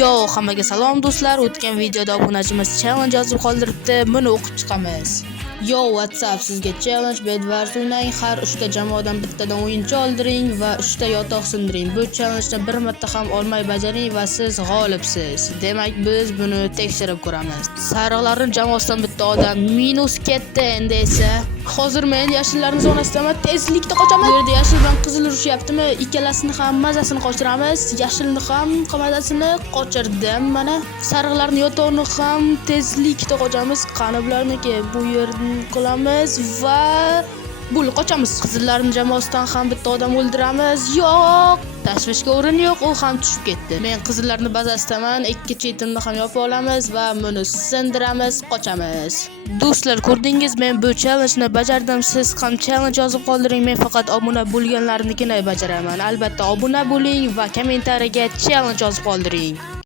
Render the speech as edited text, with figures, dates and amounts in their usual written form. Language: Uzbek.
Yo, hammaga salom do'stlar. O'tgan videoda obunachimiz challenge yozib qoldiribdi. Buni o'qib chiqamiz. Yo, WhatsApp sizga challenge Bedwars o'ynang. Har 3 ta jamoadan bittadan o'yinchi oldiring va 3 ta yotoq sindiring. Bu challenge-ni bir marta ham olmay bajaring va siz g'olibsiz. Demak, biz buni tekshirib ko'ramiz. Sariqlarning jamoasidan bitta odam minus ketdi. Endi esa hozir men yashillarning zonasidaman. Tezlikda qochaman. Bu yerda yashil bilan qizil urushyaptimi? Ikkalasini ham mazasini qochiramiz. Yashilni ham mazasini qochirdim. Mana sariqlarning yotog'ini ham tezlikda qochamiz. Qani bularniki? Bu yerni qilamiz va bul qochamiz. Qizillarning jamoasidan ham bitta odam o'ldiramiz. Yo'q, tashvishga o'rin yo'q, u ham tushib ketdi. Men qizillarning bazasidaman. Ikki chetini ham yopib olamiz va buni sindiramiz, qochamiz. Do'stlar, ko'rdingiz, men bu challenge-ni bajardim. Siz ham challenge yozib qoldiring. Men faqat obuna bo'lganlarnikini bajaraman. Albatta obuna bo'ling va kommentariyaga challenge yozib qoldiring.